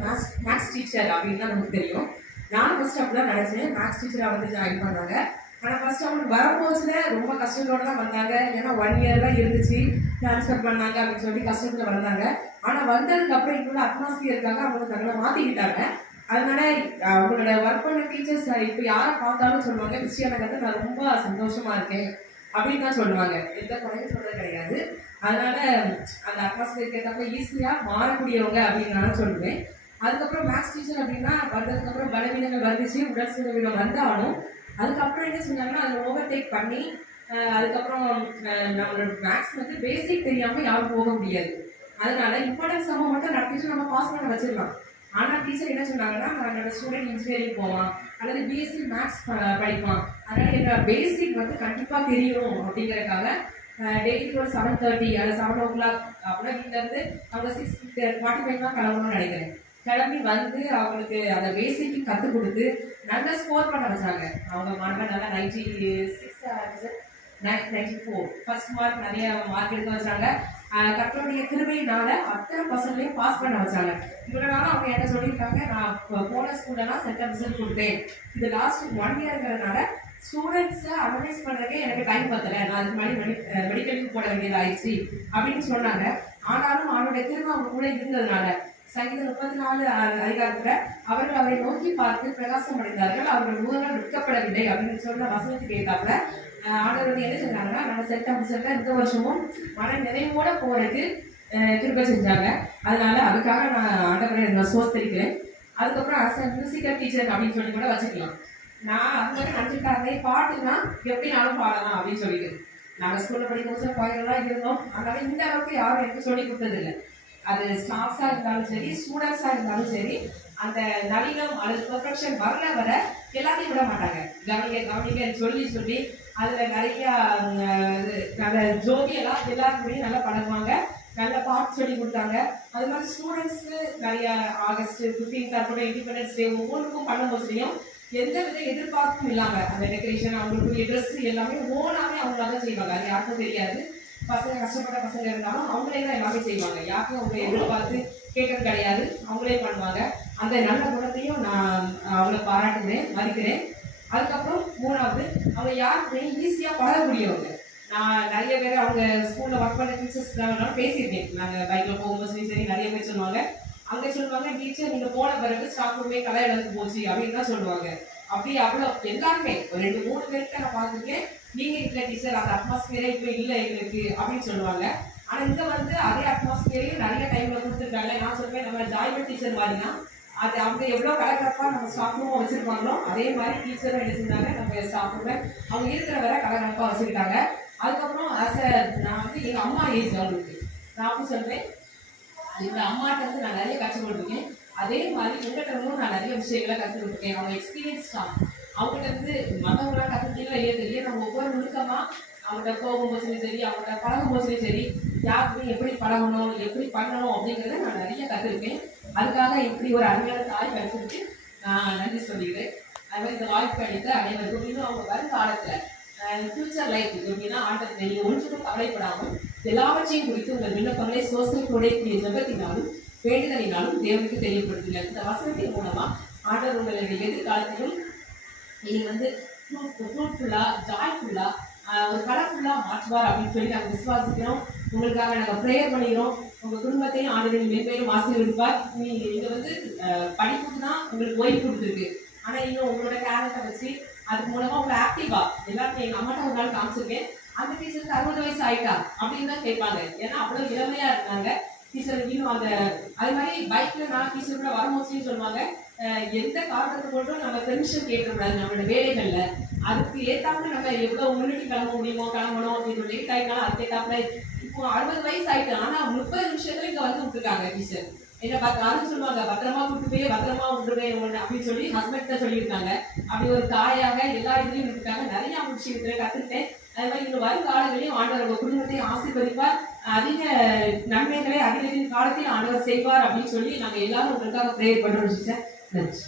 Maths maths teacher அப்படின்னு தான் நமக்கு தெரியும். நான் ஃபஸ்ட் அப்படிலாம் நினச்சேன் மேக்ஸ் டீச்சராக வந்து ஜாயின் பண்ணாங்க. ஆனால் ஃபர்ஸ்ட் அவங்களுக்கு வரும்போதுல ரொம்ப கஷ்டத்தோடு தான் வந்தாங்க. ஏன்னா ஒன் இயர் தான் இருந்துச்சு. ட்ரான்ஸ்ஃபர் பண்ணாங்க அப்படின்னு சொல்லி கஷ்டத்தில் வந்தாங்க. ஆனால் வந்ததுக்கப்புறம் இப்போ அட்மாஸ்பியருக்காக அவங்க தங்களை மாற்றிக்கிட்டாங்க அதனால அவங்களோட ஒர்க் பண்ண டீச்சர்ஸ் இப்போ யாரை பார்த்தாலும் சொல்லுவாங்க கிறிஸ்டியானகத்தை நான் ரொம்ப சந்தோஷமா இருக்கேன். அப்படின்னு தான் சொல்லுவாங்க. எந்த குறையும் சொல்கிறது கிடையாது. அதனால அந்த அட்மாஸ்பியருக்கு ஏற்றப்ப ஈஸியாக மாறக்கூடியவங்க அப்படின்னு நான் சொல்லுவேன். அதுக்கப்புறம் மேக்ஸ் டீச்சர் அப்படின்னா வந்ததுக்கப்புறம் பலவீனங்கள் வந்துச்சு உடல் சுகவீனம் வந்தாலும் அதுக்கப்புறம் என்ன செஞ்சாங்கன்னா அதை ஓவர் டேக் பண்ணி அதுக்கப்புறம் நம்மளோட மேக்ஸ் வந்து பேசிக் தெரியாமல் யாரும் போக முடியாது. அதனால இம்பார்ட்டன்ஸ் நம்ம மட்டும் நடத்திட்டு நம்ம பாஸ் பண்ண வச்சிடலாம். ஆனால் டீச்சர் என்ன சொன்னாங்கன்னா என்னோட ஸ்டூடெண்ட் இன்ஜினியரிங் போவான் அல்லது பிஎஸ்சி மேக்ஸ் படிப்பான். அதனால என்னோட பேசிக் வந்து கண்டிப்பாக தெரியணும் அப்படிங்கிறதுக்காக டெய்லி ஒரு செவன் தேர்ட்டி அல்லது செவன் ஓ கிளாக் அப்படின்னா வீட்ல அவங்க சிக்ஸ் ஃபார்ட்டி ஃபைவ் தான் கிளம்பணும்னு நினைக்கிறேன். கிளம்பி வந்து அவங்களுக்கு அந்த பேசிக் கற்றுக் கொடுத்து நல்ல ஸ்கோர் பண்ண வச்சாங்க. அவங்க மார்க் நல்லா ninety six ninety four first mark நிறைய மார்க் எடுக்க வச்சாங்க. ஆஹ் கர்த்தருடைய கிருபையினால அத்தனை பசங்களையும் பாஸ் பண்ண வச்சாங்க. இவ்வளோ நாள் அவங்க என்ன சொல்லியிருக்காங்க? நான் போன ஸ்கூல்லலாம் சென்டர் ரிசல்ட் கொடுத்தேன். இது லாஸ்ட் ஒன் இயர்ங்கிறதுனால ஸ்டூடெண்ட்ஸை அனலைஸ் பண்ணுறதுக்கே எனக்கு டைம் பத்தலை. நான் அதுக்கு முன்னாடி மெடி மெடிக்கலுக்கு போட வேண்டியதாயிடுச்சு. அப்படின்னு சொன்னாங்க. ஆனாலும் அவனுடைய திரும்ப அவங்க கூட இருந்ததுனால சங்கீதம் முப்பத்தி நாலு அதிகாரத்துல அவர்கள் அவரை நோக்கி பார்த்து பிரகாசம் அடைந்தார்கள். அவர்கள் முகங்கள் விற்கப்படவில்லை அப்படின்னு சொன்ன வசனத்துக்கு ஏற்றாப்புல ஆண்டவர் வந்து என்ன செஞ்சாங்கன்னா நான் செட்டம் ஆஃபீஸர்ல இந்த வருஷமும் மன நிறைவோட போறதுக்கு திருப்ப செஞ்சாங்க. அதனால அதுக்காக நான் ஆண்டவரை நான் சோஸ்தரிக்கிறேன் அதுக்கப்புறம் அஸ் மியூசிக்கல் டீச்சர் அப்படின்னு சொல்லி கூட வச்சுக்கலாம். நான் அது மாதிரி நினச்சிட்டாங்க பாட்டுனா எப்படினாலும் பாடலாம் அப்படின்னு சொல்லிட்டு. நாங்கள் ஸ்கூலில் படிக்கும் போது பாயிரெல்லாம் இருந்தோம். அதனால இந்த அளவுக்கு யாரும் எனக்கு சொல்லி கொடுத்ததில்லை. அது ஸ்டாஃப்ஸாக இருந்தாலும் சரி ஸ்டூடெண்ட்ஸாக இருந்தாலும் சரி அந்த நவீனம் அல்லது பெர்ஃபெக்ஷன் வரல வர எல்லாத்தையும் விட மாட்டாங்க. கவனிக்க கவனிக்க சொல்லி சொல்லி அதில் நிறைய இது நல்ல ஜோதியெல்லாம் எல்லாருக்குமே நல்லா பழகுவாங்க. நல்ல பாட்டு சொல்லி கொடுத்தாங்க. அது மாதிரி ஸ்டூடெண்ட்ஸ்க்கு நிறைய ஆகஸ்ட் ஃபிஃப்டீன்த் இருக்கட்டும் இண்டிபெண்டன்ஸ் டே ஒவ்வொன்றுக்கும் பண்ணும்போதுலையும் எந்த வித எதிர்பார்ப்பும் இல்லாமல் அந்த டெக்கரேஷன் அவங்களுக்குரிய ட்ரெஸ் எல்லாமே ஓனாவே அவங்களாக தான் செய்வாங்க. அது யாருக்கும் தெரியாது. பசங்க கஷ்டப்பட்ட பசங்க இருந்தாலும் அவங்களே தான் எல்லாமே செய்வாங்க. யாருக்கும் அவங்க எதிர்பார்த்து கேட்கறது கிடையாது. அவங்களே பண்ணுவாங்க. அந்த நல்ல குணத்தையும் நான் அவங்கள பாராட்டுகிறேன் மதிக்கிறேன். அதுக்கப்புறம் மூணாவது அவங்க யாருக்குமே ஈஸியாக பழகக்கூடியவங்க நான் நிறைய பேர் அவங்க ஸ்கூலில் ஒர்க் பண்ண டீச்சர்ஸ் நான் பேசியிருக்கேன். நாங்கள் பைக்கில் போகும்போது சரி நிறைய பேர் சொல்லுவாங்க. அங்கே சொல்லுவாங்க டீச்சர் நீங்கள் போன பிறகு ஸ்டாஃப் ரூமே கலை இழந்து போச்சு அப்படின்னு தான் சொல்லுவாங்க. அப்படி அவ்வளோ எல்லாருமே ஒரு ரெண்டு மூணு பேருக்கு நான் பார்த்துருக்கேன். நீங்கள் இல்லை டீச்சர் அந்த அட்மாஸ்பியரே இப்போ இல்லை எங்களுக்கு அப்படின்னு சொல்லுவாங்க. ஆனால் இங்கே வந்து அதே அட்மாஸ்பியரையும் நிறைய டைம்ல கொடுத்துருக்காங்க. நான் சொல்லுவேன் நம்ம ஜாய்மெண்ட் டீச்சர் மாதிரினா அது அவங்க எவ்வளோ கலகலப்பாக நம்ம ஸ்டாஃப் ரூம் வச்சுருப்பாங்களோ அதே மாதிரி டீச்சரும் என்ன செஞ்சாங்க நம்ம ஸ்டாஃப் ரூமை அவங்க இருக்கிற வரை கலகலப்பாக வச்சுக்கிட்டாங்க. அதுக்கப்புறம் ஆஸ் அ நான் வந்து எங்கள் அம்மா ஏஜ் அவங்களுக்கு நான் அப்படி சொல்கிறேன் எங்க அம்மாட்ட வந்து நான் நிறைய கற்றுக்கொண்டிருக்கேன் அதே மாதிரி உங்கள்கிட்ட நான் நிறைய விஷயங்களை கற்றுக் கொடுத்துருக்கேன். அவங்க எக்ஸ்பீரியன்ஸ் தான். அவங்ககிட்ட இருந்து மற்றவங்களா கற்றுக்கிட்டீங்களா இல்லையா தெரியல. நம்ம ஒவ்வொரு நுணுக்கமா அவங்கள்ட்ட போகும்போதுலையும் சரி அவங்கள்ட்ட பழகும்போதுலையும் சரி யாருக்கும் எப்படி பழகணும் எப்படி பண்ணணும் அப்படிங்கிறத நான் நிறைய கற்றுருக்கேன் அதுக்காக இப்படி ஒரு அருமையான தாய் கிடைச்சிருக்கு. நான் நன்றி சொல்லிக்கிறேன். அது மாதிரி இந்த வாய்ப்பு அளித்த அனைவருக்கும் இன்னும் அவங்க வருங்காலத்தில் ஃபியூச்சர் லைஃப் எப்படின்னா ஆண்டர் நீங்கள் ஒன்றுக்கும் கவலைப்படாமல் எல்லாவற்றையும் குறித்து உங்கள் விண்ணப்பங்களை சோசியல் கூடிய ஜபத்தினாலும் வேண்டுதலினாலும் தேவனுக்கு தெரியப்படுத்துங்கள். இந்த வசனத்தின் மூலமாக ஆண்டவர் உங்களுடைய எதிர்காலத்திலும் நீங்கள் வந்து ஃப்ரூட்ஃபுல்லாக ஜாய்ஃபுல்லாக ஒரு கலர்ஃபுல்லாக மாற்றுவார் அப்படின்னு சொல்லி நாங்கள் விசுவாசிக்கிறோம். உங்களுக்காக நாங்கள் ப்ரேயர் பண்ணிக்கிறோம். உங்கள் குடும்பத்தையும் ஆண்டவர் மேற்பேரும் ஆசீர்வதிப்பார். நீங்கள் இதை வந்து படிப்புக்கு தான் உங்களுக்கு ஓய்வு கொடுத்துருக்கு. ஆனால் இன்னும் உங்களோட டேலண்ட்டை வச்சு அது மூலமாக உங்களை ஆக்டிவா எல்லாருமே எங்கள் அம்மாட்ட ஒரு நாள் காமிச்சிருக்கேன். அந்த டீச்சருக்கு அறுபது வயசு ஆயிட்டா? அப்படின்னு தான் கேட்பாங்க. ஏன்னா அவ்வளோ இளமையாக இருந்தாங்க. டீச்சர் இன்னும் அந்த அது மாதிரி பைக்ல நான் டீச்சர் கூட வரும்போது சொல்லுவாங்க எந்த காரணத்தை போட்டும் நம்ம பெர்மிஷன் கேட்கக்கூடாது நம்மளோட வேலைகள்ல. அதுக்கு ஏத்தாப்புல நம்ம எவ்வளவு முன்னாடி கிளம்ப முடியுமோ கிளம்பணும் அப்படின்னு லேட் ஆயிட்டாலும் அதுக்கு ஏத்தாப்புல இப்போ அறுபது வயசு ஆயிட்டு ஆனா முப்பது நிமிஷத்துல இங்க வந்து விட்டுருக்காங்க டீச்சர் என்ன பார்த்தாலும் சொல்லுவாங்க பத்திரமா கூட்டு போய் பத்திரமா விட்டுருவேன் ஒன்று அப்படின்னு சொல்லி ஹஸ்பண்ட் தான் சொல்லியிருக்காங்க. அப்படி ஒரு தாயாக எல்லா இதுலயும் இருக்காங்க நிறைய விஷயத்துல கத்துக்கிட்டேன். அது மாதிரி இந்த வருங்காலங்களையும் ஆண்டவர் உங்க குடும்பத்தையும் ஆசீர்வதிப்பார். அதிக நன்மைகளை அதிக காலத்தையும் ஆண்டவர் செய்வார் அப்படின்னு சொல்லி நாங்க எல்லாரும் உங்களுக்காக ப்ரேயர் பண்ணுறோம் சிஸ்டர் நன்றி.